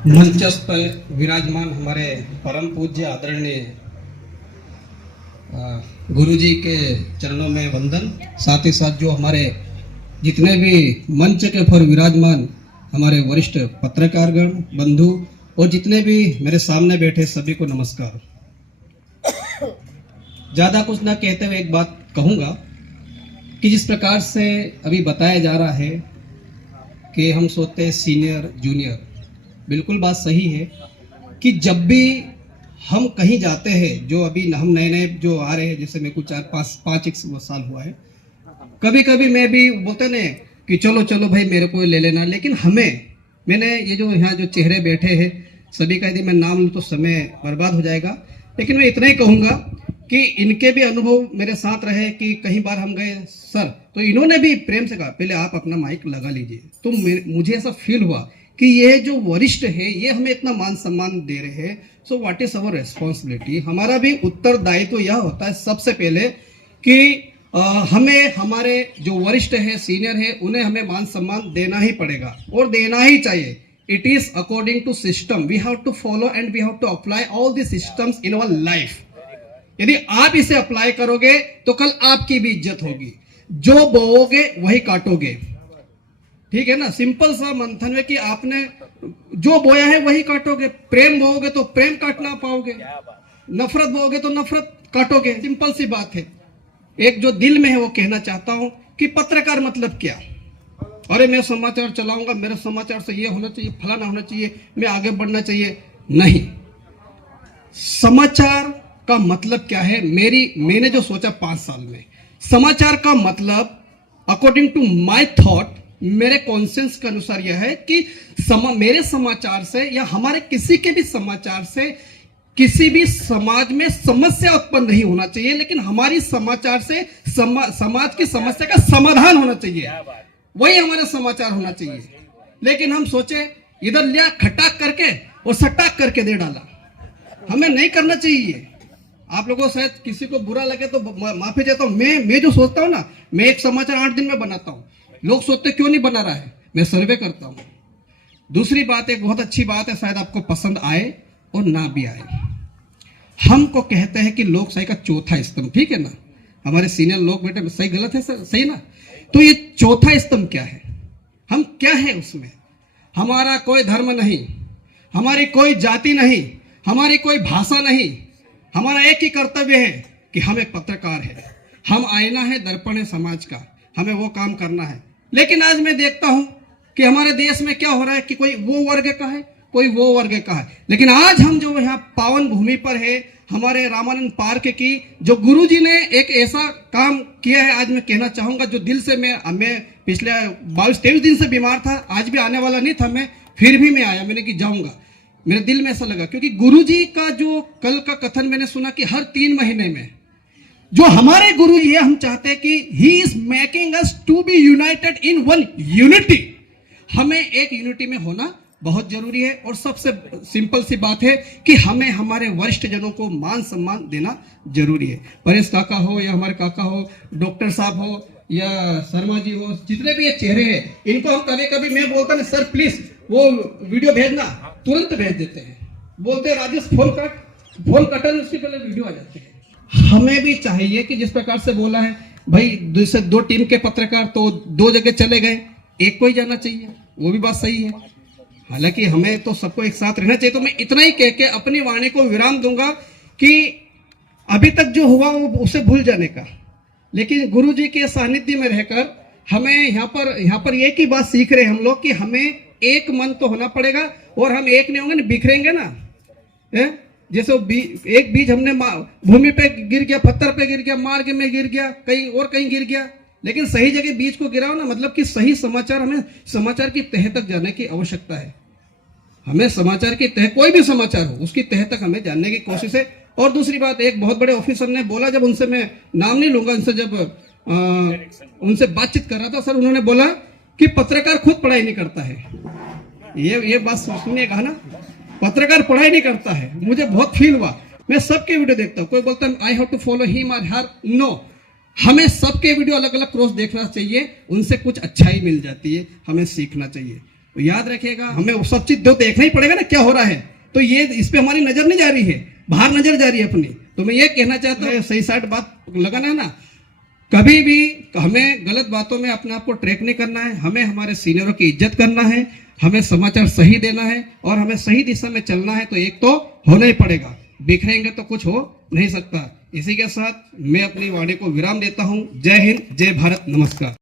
मंचस्थ पर विराजमान हमारे परम पूज्य आदरणीय गुरु जी के चरणों में वंदन। साथ ही साथ जो हमारे जितने भी मंच के पर विराजमान हमारे वरिष्ठ पत्रकारगण बंधु और जितने भी मेरे सामने बैठे सभी को नमस्कार। ज़्यादा कुछ ना कहते हुए एक बात कहूँगा कि जिस प्रकार से अभी बताया जा रहा है कि हम सोचते हैं सीनियर जूनियर, बिल्कुल बात सही है कि जब भी हम कहीं जाते हैं, जो अभी हम नए नए जो आ रहे हैं, जैसे मेरे को 4-5 साल हुआ है, कभी कभी मैं भी बोलते ना कि चलो चलो भाई मेरे को ले लेना, लेकिन मैंने ये जो यहाँ जो चेहरे बैठे हैं सभी का यदि मैं नाम लूँ तो समय बर्बाद हो जाएगा, लेकिन मैं इतना ही कहूँगा कि इनके भी अनुभव मेरे साथ रहे कि कई बार हम गए सर, तो इन्होंने भी प्रेम से कहा पहले आप अपना माइक लगा लीजिए। तो मुझे ऐसा फील हुआ कि ये जो वरिष्ठ है ये हमें इतना मान सम्मान दे रहे हैं, so what is our responsibility. हमारा भी उत्तरदायित्व यह होता है सबसे पहले कि हमें हमारे जो वरिष्ठ है सीनियर है उन्हें हमें मान सम्मान देना ही पड़ेगा और देना ही चाहिए। It is according to system, we have to follow and we have to apply all the systems in our life. यदि आप इसे अप्लाई करोगे तो कल आपकी भी इज्जत होगी। जो बोओगे वही काटोगे, ठीक है ना। सिंपल सा मंथन है कि आपने जो बोया है वही काटोगे। प्रेम बोओगे तो प्रेम काटना पाओगे, नफरत बोओगे तो नफरत काटोगे। सिंपल सी बात है। एक जो दिल में है वो कहना चाहता हूं कि पत्रकार मतलब क्या। अरे मैं समाचार चलाऊंगा, मेरे समाचार से ये होना चाहिए, फलाना होना चाहिए, मैं आगे बढ़ना चाहिए, नहीं। समाचार का मतलब क्या है, मैंने जो सोचा 5 साल में, समाचार का मतलब अकॉर्डिंग टू माय थॉट, मेरे कॉन्सेंस के अनुसार यह है कि मेरे समाचार से या हमारे किसी के भी समाचार से किसी भी समाज में समस्या उत्पन्न नहीं होना चाहिए, लेकिन हमारी समाचार से समाज की समस्या का समाधान होना चाहिए। वही हमारा समाचार होना चाहिए। लेकिन हम सोचे इधर लिया खटाक करके और सटाक करके दे डाला, हमें नहीं करना चाहिए। आप लोगों को शायद किसी को बुरा लगे तो माफी चाहता हूं। मैं जो सोचता हूं ना, मैं एक समाचार 8 दिन में बनाता हूं। लोग सोचते क्यों नहीं बना रहा है, मैं सर्वे करता हूं। दूसरी बात, एक बहुत अच्छी बात है, शायद आपको पसंद आए और ना भी आए। हमको कहते हैं कि लोकशाही का चौथा स्तंभ, ठीक है ना। हमारे सीनियर लोग बेटे सही गलत है सर, सही ना। तो ये चौथा स्तंभ क्या है, हम क्या है उसमें। हमारा कोई धर्म नहीं, हमारी कोई जाति नहीं, हमारी कोई भाषा नहीं। हमारा एक ही कर्तव्य है कि हम एक पत्रकार है, हम आईना है, दर्पण है समाज का, हमें वो काम करना है। लेकिन आज मैं देखता हूं कि हमारे देश में क्या हो रहा है कि कोई वो वर्ग का है, कोई वो वर्ग का है। लेकिन आज हम जो यहाँ पावन भूमि पर है, हमारे रामानंद पार्क की, जो गुरुजी ने एक ऐसा काम किया है, आज मैं कहना चाहूंगा जो दिल से मैं पिछले 22-23 दिन से बीमार था, आज भी आने वाला नहीं था मैं, फिर भी मैं आया, मैंने कि जाऊंगा। मेरे दिल में ऐसा लगा क्योंकि गुरुजी का जो कल का कथन मैंने सुना कि हर 3 महीने में जो हमारे गुरु ये हम चाहते हैं कि he is making us to be united in one unity. हमें एक यूनिटी में होना बहुत जरूरी है। और सबसे सिंपल सी बात है कि हमें हमारे वरिष्ठ जनों को मान सम्मान देना जरूरी है। परेश काका हो या हमारे काका हो, डॉक्टर साहब हो या शर्मा जी हो, जितने भी ये चेहरे हैं, इनको हम कभी कभी मैं बोलता ना सर प्लीज वो वीडियो भेजना, तुरंत भेज देते हैं। बोलते राजेश फोन कटन, उसके पहले वीडियो आ जाते हैं। हमें भी चाहिए कि जिस प्रकार से बोला है भाई, 2 टीम के पत्रकार तो 2 जगह चले गए, एक को ही जाना चाहिए, वो भी बात सही है। हालांकि हमें तो सबको एक साथ रहना चाहिए। तो मैं इतना ही कह के अपनी वाणी को विराम दूंगा कि अभी तक जो हुआ वो उसे भूल जाने का, लेकिन गुरु जी के सानिध्य में रहकर हमें यहाँ पर एक ही बात सीख रहे हैं हम लोग कि हमें एक मन तो होना पड़ेगा। और हम एक नहीं होंगे ना, बिखरेंगे ना। जैसे एक बीज हमने भूमि पे गिर गया, पत्थर पे गिर गया, मार्ग में गिर गया, कहीं गिर गया, लेकिन सही जगह बीज को गिराओ ना, मतलब कि सही समाचार, हमें समाचार की तह तक जाने की आवश्यकता है। हमें समाचार की तह, कोई भी समाचार हो उसकी तह तक हमें जानने की कोशिश है। और दूसरी बात, एक बहुत बड़े ऑफिसर ने बोला, जब उनसे, मैं नाम नहीं लूंगा, उनसे जब उनसे बातचीत कर रहा था सर, उन्होंने बोला कि पत्रकार खुद पढ़ाई नहीं करता है। ये बात सुनिएगा ना, पत्रकार पढ़ाई नहीं करता है। मुझे बहुत फील हुआ। मैं सबके वीडियो देखता हूँ, कोई बोलता है I have to follow him और हर, नो, हमें सबके वीडियो अलग अलग क्रॉस देखना चाहिए, उनसे कुछ अच्छाई मिल जाती है, हमें सीखना चाहिए। तो याद रखिएगा, हमें वो सब चीज देखना ही पड़ेगा ना क्या हो रहा है। तो ये इस पे हमारी नजर नहीं जा रही है, बाहर नजर जा रही है अपनी। तो मैं ये कहना चाहता हूँ, सही साइड बात लगाना है ना, कभी भी हमें गलत बातों में अपने आप को ट्रैक नहीं करना है। हमें हमारे सीनियरों की इज्जत करना है, हमें समाचार सही देना है और हमें सही दिशा में चलना है। तो एक तो होना ही पड़ेगा, बिखरेंगे तो कुछ हो नहीं सकता। इसी के साथ मैं अपनी वाणी को विराम देता हूँ। जय हिंद, जय भारत, नमस्कार।